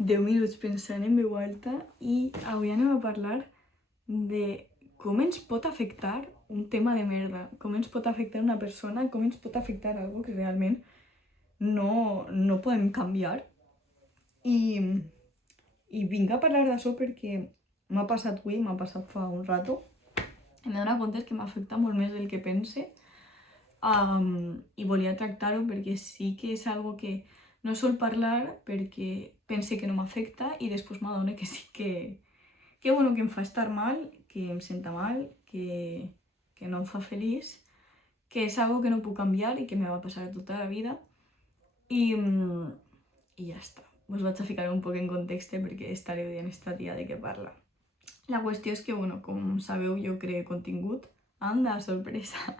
10 minuts pensant en veu alta i avui anem a parlar de com ens pot afectar un tema de merda, com ens pot afectar una persona, com ens pot afectar algo que realment no podem canviar. I vinc a parlar d'això perquè m'ha passat avui, m'ha passat fa un rato, i m'he donat compte que m'afecta molt més del que pense, i volia tractar-ho perquè sí que és algo que no sol parlar perquè pense que no m'afecta i després m'adono que sí que em fa estar mal, que em senta mal, que no em fa feliç, que és algo que no puc canviar i que me va passar tota la vida i ja està. Us vaig a ficar un poc en context perquè estareu dient esta tia de què parla. La qüestió és que, com sabeu, jo creo contingut. Anda, sorpresa!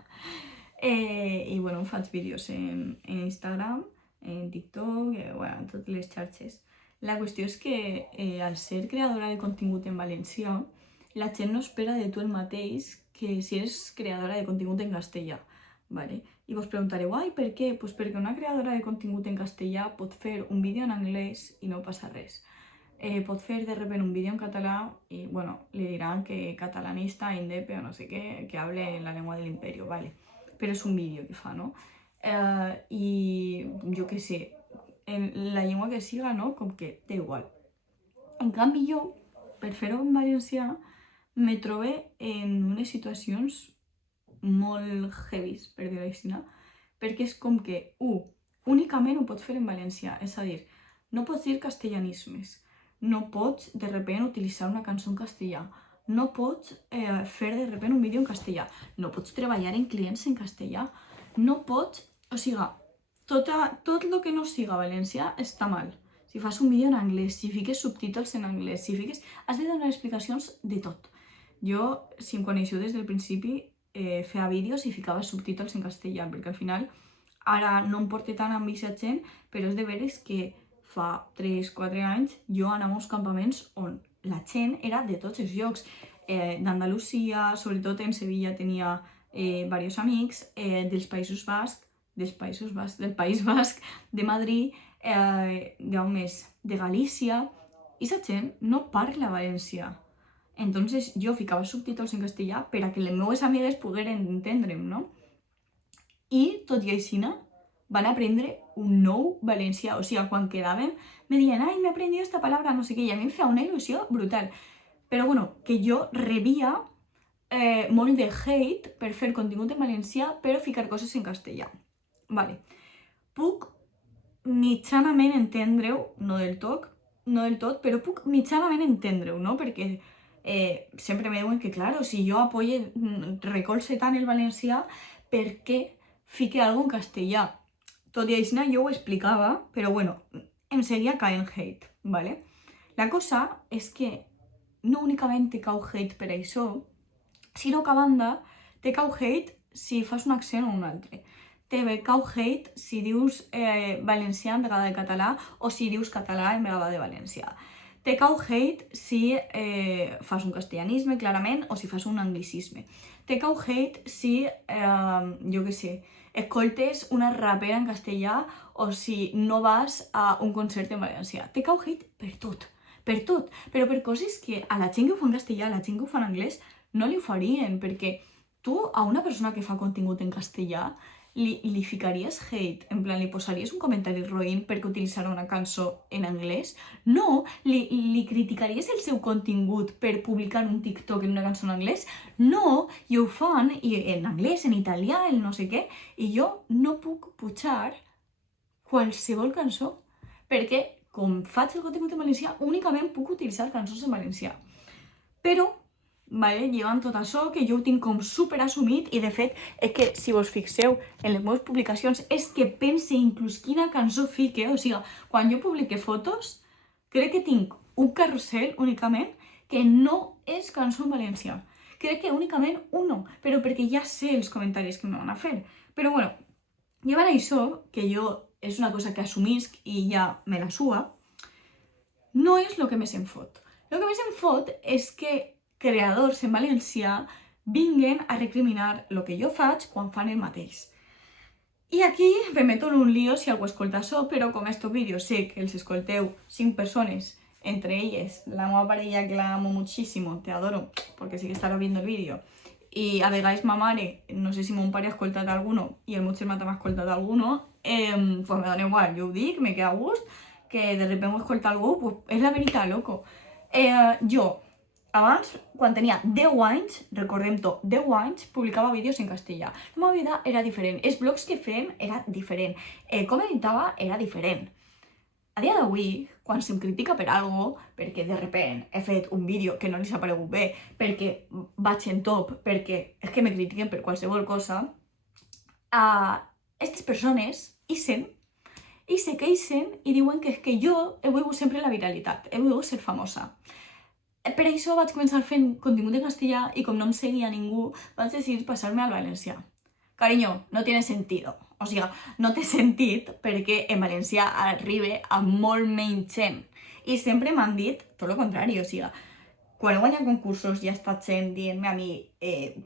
I faig vídeos en Instagram, en TikTok, en totes les xarxes. La qüestió és que al ser creadora de contingut en valencià, la gent no espera de tu el mateix que si eres creadora de contingut en castellà. Vale? I vos preguntareu, per què? Pues perquè una creadora de contingut en castellà pot fer un vídeo en anglès i no passa res. Pot fer de repente un vídeo en català y le dirán que catalanista, indepe o no sé qué, que hable la lengua del imperio, vale. Pero es un vídeo que fa, ¿no? Y yo qué sé, en la lengua que siga, ¿no? Com que da igual. En canvi jo, per fer-ho en valencià, me trobe en unes situacions molt heavies, per dir-ho així, perquè és com que, únicament ho pots fer en valencià, és a dir, no pots dir castellanismes, no pots de repente utilitzar una cançó en castellà, no pots fer de repente un vídeo en castellà, no pots treballar en clients en castellà, no pots... O sigui, tot el que no siga valencià està mal. Si fas un vídeo en anglès, si fiques subtítols en anglès, si fiques... Has de donar explicacions de tot. Jo, si em coneixeu des del principi, feia vídeos i ficava subtítols en castellà, perquè al final ara no em porta tant amb aquesta gent, però és de veres que fa 3-4 anys jo anava a uns campaments on la gent era de tots els llocs, d'Andalusia, sobretot en Sevilla tenia diversos amics, del País Basc, de Madrid, de Galícia, i la gent no parla valencià. Entonces jo ficava subtítols en castellà per a que les meves amigues pogueren entendre'm, no? I, tot i així, van aprendre un nou valencià. O sigui, quan quedàvem, me deien, m'he aprendido esta palabra, no sé què, i a mi em feia una il·lusió brutal. Però, que jo rebia molt de hate per fer contingut en valencià, però ficar coses en castellà. Vale. Puc mitjanament entendre-ho, no del tot, però puc mitjanament entendre-ho, no? Perquè sempre me diuen que, claro, si jo recolze tant el valencià, per què fique algo en castellà? Tot i així jo ho explicava, però em seguia caent hate, ¿vale? La cosa és que no únicament te cau hate per això, sinó que a banda te cau hate si fas un accent o un altre. Te cau hate si dius valencià en vegada de català o si dius català en vegada de valencià. Te cau hate si fas un castellanisme, clarament, o si fas un anglicisme. Te cau hate si, jo què sé, escoltes una rapera en castellà o si no vas a un concert en valencià. Te cau hate per tot, però per coses que a la gent que ho fa en castellà, a la gent que ho fa en anglès, no li ho farien, perquè tu a una persona que fa contingut en castellà li ficaries hate, en plan, li posaries un comentari roïn perquè utilitzarà una cançó en anglès? No, li criticaries el seu contingut per publicar un TikTok en una cançó en anglès? No, i ho fan en anglès, en italià, en no sé què, i jo no puc pujar qualsevol cançó, perquè com faig el contingut en valencià, únicament puc utilitzar cançons en valencià. Però llevant tot això, que jo ho tinc com super assumit, i de fet és que si vos fixeu en les meves publicacions és que pense inclús quina cançó fique, o sigui, quan jo publique fotos crec que tinc un carrusel únicament que no és cançó en valencià, crec que únicament uno, però perquè ja sé els comentaris que me van a fer. Però llevant això, que jo és una cosa que assumisc i ja me la sua, no és el que més em fot. El que més em fot és que creadors en valencià vinguen a recriminar el que jo faig quan fan el mateix. I aquí me meto en un lío si algú escolta això, però com estos vídeos sé que els escolteu 5 persones, entre elles la meva parella que la amo muchísimo, te adoro, porque sí que estarà viendo el vídeo, i a vegades ma mare, no sé si mon pare ha escoltat alguno i el meu germà també ha escoltat alguno, pues me dona igual, jo ho dic, me queda a gust, que de repente ho escolta algú, pues és la veritat, loco. Jo, abans, quan tenia 10 anys, recordem tot, 10 anys, publicava vídeos en castellà. La meva vida era diferent, els blogs que fem era diferent, com editava era diferent. A dia d'avui, quan se'm critica per algo, perquè de repente he fet un vídeo que no li s'ha paregut bé, perquè vaig en top, perquè és que me critiquen per qualsevol cosa, aquestes persones ixen i se queixen i diuen que és que jo he volgut sempre la viralitat, he volgut ser famosa. Per això vaig començar fent contingut en castellà i com no em seguia ningú, vaig decidir passar-me al valencià. Cariño, no tiene sentido. O sigui, no té sentit perquè en valencià arriba a molt menys gent. I sempre m'han dit tot el contrari, o sigui, quan he guanyat concursos ja ha estat gent dient-me a mi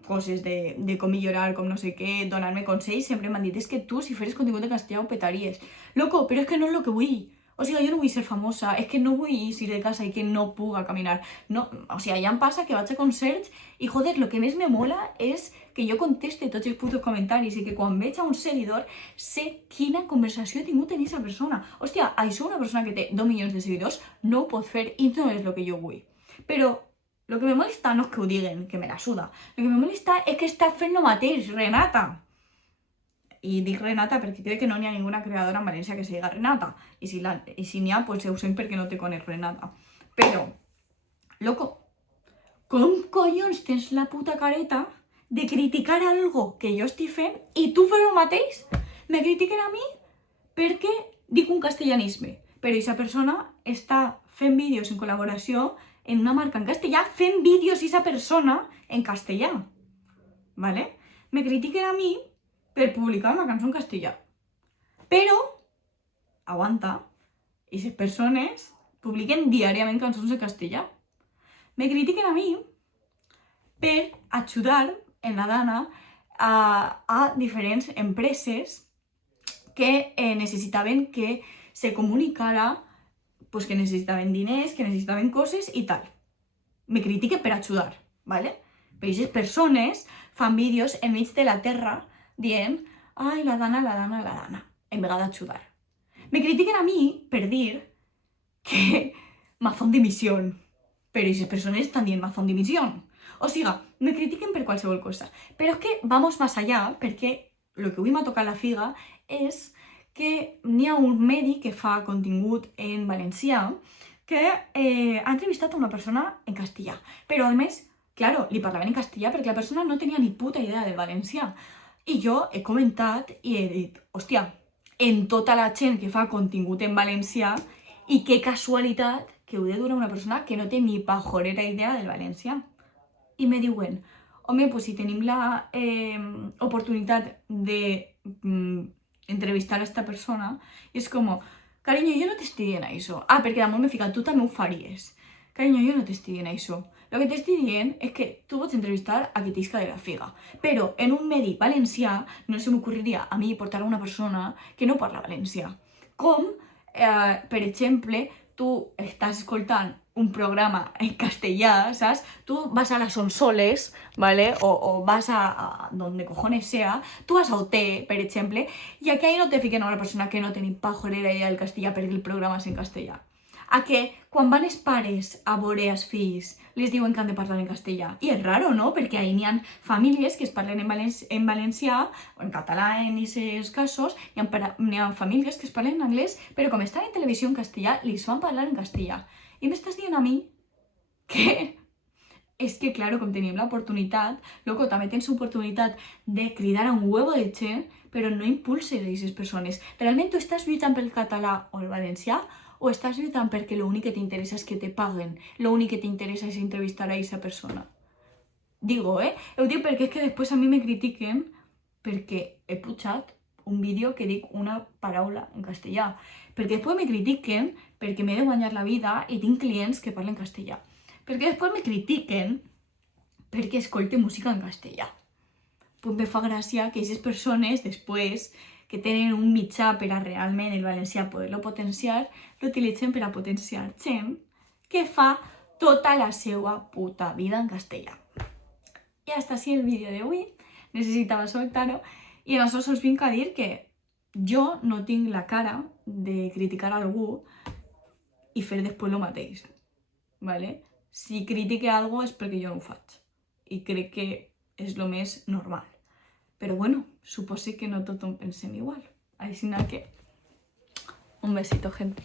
coses de com millorar, com no sé què, donar-me consells, sempre m'han dit, és que tu si feres contingut en castellà ho petaries. Loco, però és que no és el que vull. O sigui, jo no vull ser famosa, és que no vull ir de casa i que no puga caminar. No, o sigui, ja em passa que vaig a concerts i, joder, el que més me mola és que jo conteste tots els putos comentaris i que quan veig a un seguidor sé quina conversació he tingut amb aquesta persona. Hòstia, això una persona que té 2 milions de seguidors no ho pot fer i no és el que jo vull. Però el que me molesta no és que ho diguen, que me la suda. El que me molesta és que està fent el mateix, Renata. I dic Renata perquè crec que no n'hi ha ninguna creadora en València que se diga Renata. I si n'hi ha, pues ho sé perquè no te conec Renata. Però, loco, com collons tens la puta careta de criticar algo que jo estic fent i tu fer el mateix? Me critiquen a mi perquè dic un castellanisme. Però aquesta persona està fent vídeos en col·laboració en una marca en castellà, fent vídeos aquesta persona en castellà. ¿Vale? Me critiquen a mi per publicar una cançó en castellà. Però, aguanta, i les persones publiquen diàriament cançons en castellà. Me critiquen a mi per ajudar en la dana a diferents empreses que necessitaven que se comunicara, pues que necessitaven diners, que necessitaven coses i tal. Me critiquen per ajudar, ¿vale? Però aquestes persones fan vídeos enmig de la terra dient, ai, la dana, en vegada d'ajudar. Me critiquen a mi per dir que mazón de misión, però aquestes persones estan dient mazón de misión. O sigui, me critiquen per qualsevol cosa. Però és que vamos más allá, perquè el que avui m'ha tocat la figa és que n'hi ha un medi que fa contingut en valencià que ha entrevistat a una persona en castellà. Però, a més, claro, li parlaven en castellà perquè la persona no tenia ni puta idea del valencià. I jo he comentat i he dit, hòstia, en tota la gent que fa contingut en valencià i que casualitat que ho de dur a una persona que no té ni pajolera idea del valencià. I me diuen, home, pues si tenim la oportunitat de entrevistar a esta persona, i és com, cariño, jo no t'estic dient això. Ah, perquè damunt m'he ficat, tu també ho faries. Cariño, jo no t'estic dient això. Lo que t'estic dient és que tu pots entrevistar a qui t'isca de la figa. Però en un medi valencià no se m'ocorreria a mi portar a una persona que no parla valencià. Com, per exemple, tu estàs escoltant un programa en castellà, saps? Tu vas a las Sonsoles, ¿vale? O vas a donde cojones sea, tu vas a OT, per exemple, i aquí no te fiquen a una persona que no té ni pajolera idea del castellà perquè el programa és en castellà. A que quan van els pares a veure els fills les diuen que han de parlar en castellà. I és raro, no? Perquè ahí n'hi ha famílies que es parlen en valencià o en català en aquests casos, n'hi ha famílies que es parlen en anglès, però com estan en televisió en castellà, les fan parlar en castellà. I m'estàs dient a mi que és que, claro, com tenim l'oportunitat, loco, també tens l'oportunitat de cridar a un huevo de gent, però no impulses a aquestes persones. Realment tu estàs lluitant pel català o el valencià o estàs lluitant perquè l'únic que t'interessa és que te paguen, l'únic que t'interessa és entrevistar a aquesta persona. Digo, ho dic perquè és que després a mi me critiquen perquè he pujat un vídeo que dic una paraula en castellà. Perquè després me critiquen perquè m'he de guanyar la vida i tinc clients que parlen castellà. Perquè després me critiquen perquè escolte música en castellà. Pues me fa gràcia que aquestes persones després que tenen un mitjà per a realment el valencià poder-lo potenciar, l'utilitzen per a potenciar gent que fa tota la seva puta vida en castellà. I hasta així el vídeo d'avui, necessitava soltar-ho, i en això us vinc a dir que jo no tinc la cara de criticar algú i fer després el mateix, ¿vale? Si critique algo és perquè jo no ho faig, i crec que és el més normal. Però bueno, supose que no tothom pensem igual. Així que un besito, gente.